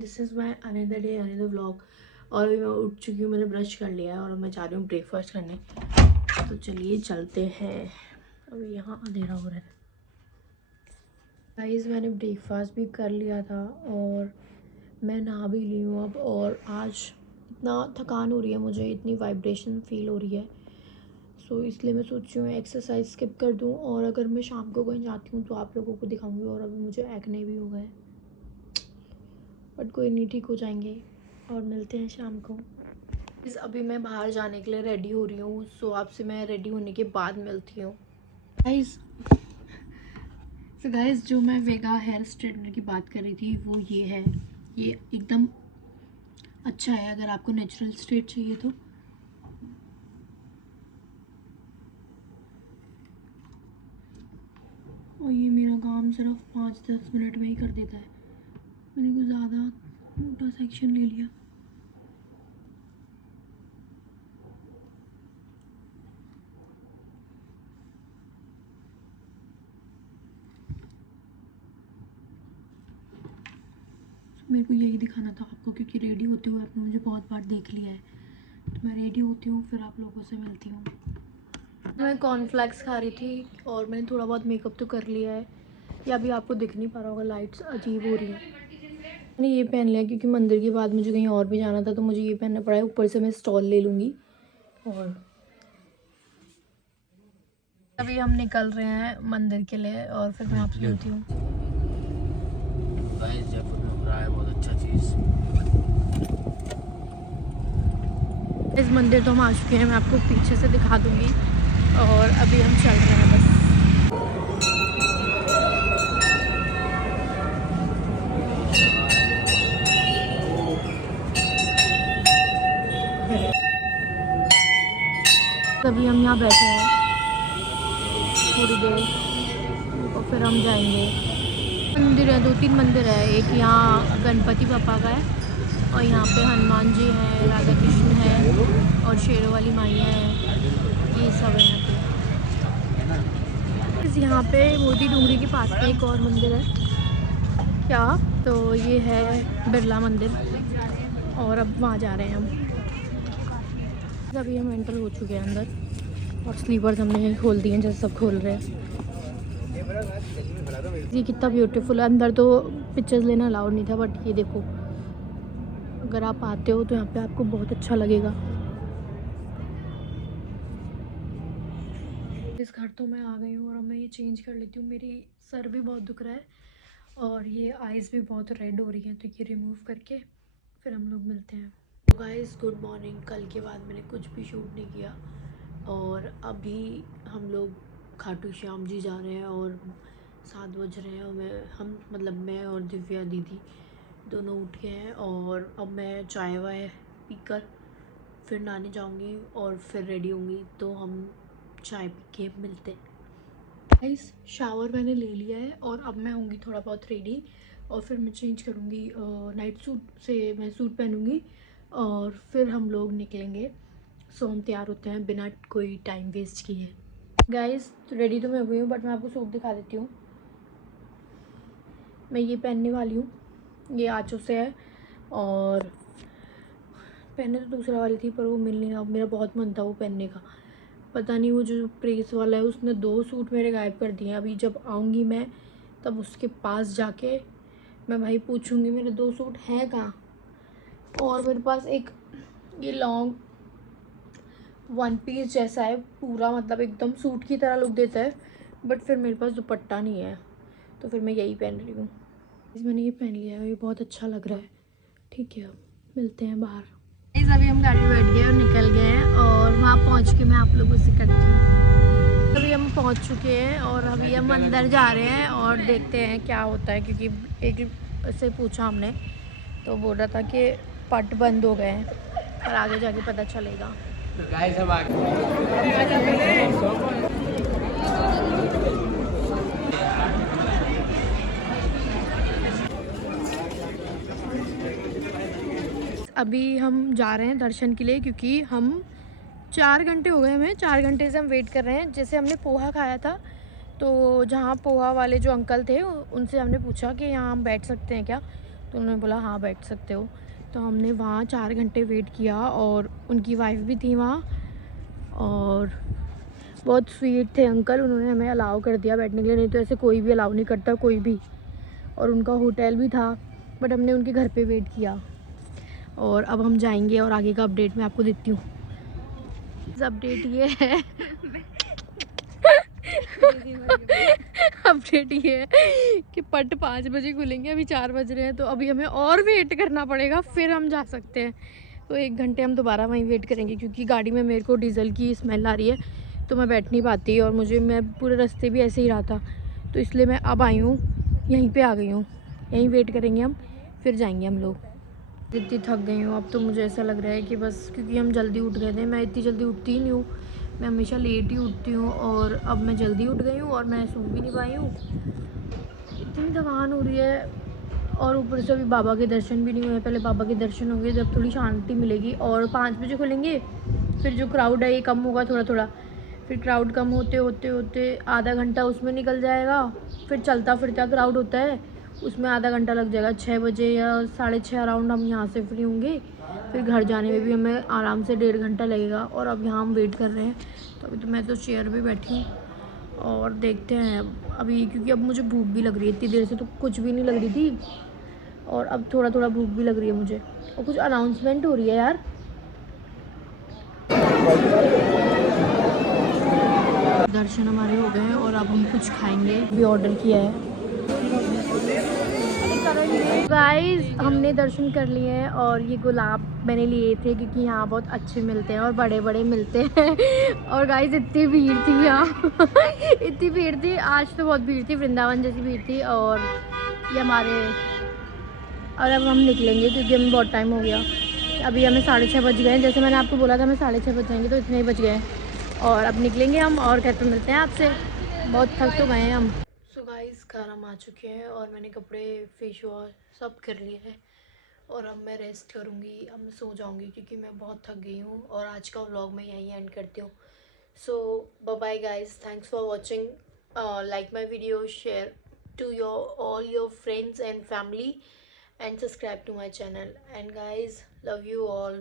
This is my another day another vlog. और अभी मैं उठ चुकी हूँ, मैंने ब्रश कर लिया है और अब मैं जा रही हूँ ब्रेकफास्ट करने। तो चलिए चलते हैं। अभी यहाँ अंधेरा हो रहा है। गाइस मैंने ब्रेकफास्ट भी कर लिया था और मैं नहा भी ली हूँ अब। और आज इतना थकान हो रही है मुझे, इतनी वाइब्रेशन फील हो रही है, सो इसलिए मैं सोच रही हूँ एक्सरसाइज स्किप कर दूँ और अगर मैं शाम को कहीं जाती हूँ तो आप लोगों को दिखाऊंगी। और अभी मुझे एक्ने भी हो गए, बट कोई नहीं, ठीक हो जाएंगे और मिलते हैं शाम को। अभी मैं बाहर जाने के लिए रेडी हो रही हूँ, सो आपसे मैं रेडी होने के बाद मिलती हूँ। गाइस जो मैं वेगा हेयर स्ट्रेटनर की बात कर रही थी वो ये है। ये एकदम अच्छा है अगर आपको नेचुरल स्ट्रेट चाहिए तो। और ये मेरा काम सिर्फ 5-10 मिनट में ही कर देता है। मैंने कुछ ज़्यादा मोटा सेक्शन ले लिया। मेरे को यही दिखाना था आपको, क्योंकि रेडी होते हुए आपने मुझे बहुत बार देख लिया है। तो मैं रेडी होती हूँ फिर आप लोगों से मिलती हूँ। मैं कॉर्नफ्लेक्स खा रही थी और मैंने थोड़ा बहुत मेकअप तो कर लिया है। या अभी आपको दिख नहीं पा रहा होगा, लाइट्स अजीब हो रही हैं। मैंने ये पहन लिया क्योंकि मंदिर के बाद मुझे कहीं और भी जाना था, तो मुझे ये पहनना पड़ा है। ऊपर से मैं स्टॉल ले लूँगी। और अभी हम निकल रहे हैं मंदिर के लिए और फिर मैं आपसे मिलती हूँ। जयपुर में हो रहा है बहुत अच्छा चीज़। इस मंदिर तो हम आ चुके हैं, मैं आपको पीछे से दिखा दूँगी। और अभी हम चल रहे हैं बस। अभी हम यहाँ बैठे हैं थोड़ी देर और फिर हम जाएंगे। मंदिर है, 2-3 मंदिर है। एक यहाँ गणपति पापा का है और यहाँ पे हनुमान जी हैं, राधा कृष्ण है और शेरों वाली माइयाँ हैं। ये सब है यहाँ पे मोती डूंगरी के पास में एक और मंदिर है क्या, तो ये है बिरला मंदिर। और अब वहाँ जा रहे हैं हम। अभी हम एंटर हो चुके हैं अंदर और स्लीपर्स हमने खोल दिए हैं जैसे सब खोल रहे हैं। ये कितना ब्यूटीफुल है। अंदर तो पिक्चर्स लेना अलाउड नहीं था, बट ये देखो, अगर आप आते हो तो यहाँ पे आपको बहुत अच्छा लगेगा। इस घर तो मैं आ गई हूँ और अब मैं ये चेंज कर लेती हूँ। मेरी सर भी बहुत दुख रहा है और ये आइज़ भी बहुत रेड हो रही हैं, तो ये रिमूव करके फिर हम लोग मिलते हैं। Guys good morning. कल के बाद मैंने कुछ भी शूट नहीं किया और अभी हम लोग खाटू श्याम जी जा रहे हैं और 7 बज रहे हैं। और मैं और दिव्या दीदी दोनों उठ गए हैं और अब मैं चाय वाय पीकर फिर नहाने जाऊंगी और फिर रेडी होंगी, तो हम चाय पी के मिलते हैं। गाइस शावर मैंने ले लिया है और अब मैं होंगी थोड़ा बहुत रेडी और फिर मैं चेंज करूँगी। नाइट सूट से मैं सूट पहनूँगी और फिर हम लोग निकलेंगे। सो हम तैयार होते हैं बिना कोई टाइम वेस्ट किए। गाइस रेडी तो मैं हुई हूँ, बट मैं आपको सूट दिखा देती हूँ। मैं ये पहनने वाली हूँ, ये आंचों से है और पहनने तो दूसरा वाली थी पर वो मिल नहीं रहा। मेरा बहुत मन था वो पहनने का, पता नहीं वो जो प्रेस वाला है उसने 2 सूट मेरे गायब कर दिए हैं। अभी जब आऊँगी मैं तब उसके पास जाके मैं भाई पूछूँगी मेरे 2 सूट हैं कहाँ। और मेरे पास एक ये लॉन्ग 1 पीस जैसा है पूरा, मतलब एकदम सूट की तरह लुक देता है, बट फिर मेरे पास दुपट्टा नहीं है, तो फिर मैं यही पहन रही हूँ। मैंने ये पहन लिया है, ये बहुत अच्छा लग रहा है। ठीक है, मिलते हैं बाहर। अभी हम गाड़ी में बैठ गए और निकल गए हैं और वहाँ पहुँच के मैं आप लोगों से करती हूँ। अभी हम पहुँच चुके हैं और अभी हम अंदर जा रहे हैं और देखते हैं क्या होता है, क्योंकि एक से पूछा हमने तो बोल रहा था कि पट बंद हो गए हैं, पर आगे जाके पता चलेगा। अभी हम जा रहे हैं दर्शन के लिए, क्योंकि हम 4 घंटे हो गए हमें, 4 घंटे से हम वेट कर रहे हैं। जैसे हमने पोहा खाया था, तो जहाँ पोहा वाले जो अंकल थे उनसे हमने पूछा कि यहाँ हम बैठ सकते हैं क्या, तो उन्होंने बोला हाँ बैठ सकते हो। तो हमने वहाँ 4 घंटे वेट किया और उनकी वाइफ भी थी वहाँ, और बहुत स्वीट थे अंकल, उन्होंने हमें अलाउ कर दिया बैठने के लिए, नहीं तो ऐसे कोई भी अलाउ नहीं करता कोई भी। और उनका होटल भी था, बट हमने उनके घर पे वेट किया। और अब हम जाएंगे और आगे का अपडेट मैं आपको देती हूँ। अपडेट ये है अपडेट ये है कि पट 5 बजे खुलेंगे, अभी 4 बज रहे हैं, तो अभी हमें और वेट करना पड़ेगा, फिर हम जा सकते हैं। तो 1 घंटे हम दोबारा वहीं वेट करेंगे, क्योंकि गाड़ी में मेरे को डीजल की स्मेल आ रही है, तो मैं बैठ नहीं पाती, और मैं पूरे रास्ते भी ऐसे ही रहा था, तो इसलिए मैं अब आई हूँ, यहीं पे आ गई हूँ। यहीं वेट करेंगे हम, फिर जाएंगे हम लोग। इतनी थक गई हूँ अब तो, मुझे ऐसा लग रहा है कि बस, क्योंकि हम जल्दी उठ गए थे, मैं इतनी जल्दी उठती ही नहीं हूँ, मैं हमेशा लेट ही उठती हूँ, और अब मैं जल्दी उठ गई हूँ और मैं सो भी नहीं पाई हूँ, इतनी थकान हो रही है। और ऊपर से अभी बाबा के दर्शन भी नहीं हुए, पहले बाबा के दर्शन होंगे जब थोड़ी शांति मिलेगी, और 5 बजे खुलेंगे, फिर जो क्राउड है ये कम होगा थोड़ा थोड़ा, फिर क्राउड कम होते होते होते आधा घंटा उसमें निकल जाएगा, फिर चलता फिरता क्राउड होता है, उसमें आधा घंटा लग जाएगा। 6 बजे या 6:30 अराउंड हम यहाँ से फ्री होंगे, फिर घर जाने में भी हमें आराम से 1.5 घंटा लगेगा। और अब यहाँ हम वेट कर रहे हैं, तो अभी तो मैं तो चेयर पे बैठी हूँ, और देखते हैं अभी, क्योंकि अब मुझे भूख भी लग रही है, इतनी देर से तो कुछ भी नहीं लग रही थी, और अब थोड़ा थोड़ा भूख भी लग रही है मुझे। और कुछ अनाउंसमेंट हो रही है यार, दर्शन हमारे हो गए हैं और अब हम कुछ खाएंगे, भी ऑर्डर किया है। गाइस हमने दर्शन कर लिए हैं, और ये गुलाब मैंने लिए थे क्योंकि यहाँ बहुत अच्छे मिलते हैं और बड़े बड़े मिलते हैं और गाइस इतनी भीड़ थी यहाँ इतनी भीड़ थी, आज तो बहुत भीड़ थी, वृंदावन जैसी भीड़ थी। और ये हमारे, और अब हम निकलेंगे क्योंकि हमें बहुत टाइम हो गया, अभी हमें 6:30 बज गए हैं, जैसे मैंने आपको बोला था हमें 6:30 बज जाएंगे, तो इतने ही बज गए हैं, और अब निकलेंगे हम और घर पे मिलते हैं आपसे। बहुत थक तो गए हैं हम। सो गाइस घर हम आ चुके हैं, और मैंने कपड़े फेस वॉश सब कर लिए हैं, और अब मैं रेस्ट करूँगी, अब मैं सो जाऊँगी क्योंकि मैं बहुत थक गई हूँ, और आज का व्लॉग मैं यहीं एंड करती हूँ। So bye bye guys, thanks for watching, like my video, share to all your friends and family, and subscribe to my channel, and guys love you all.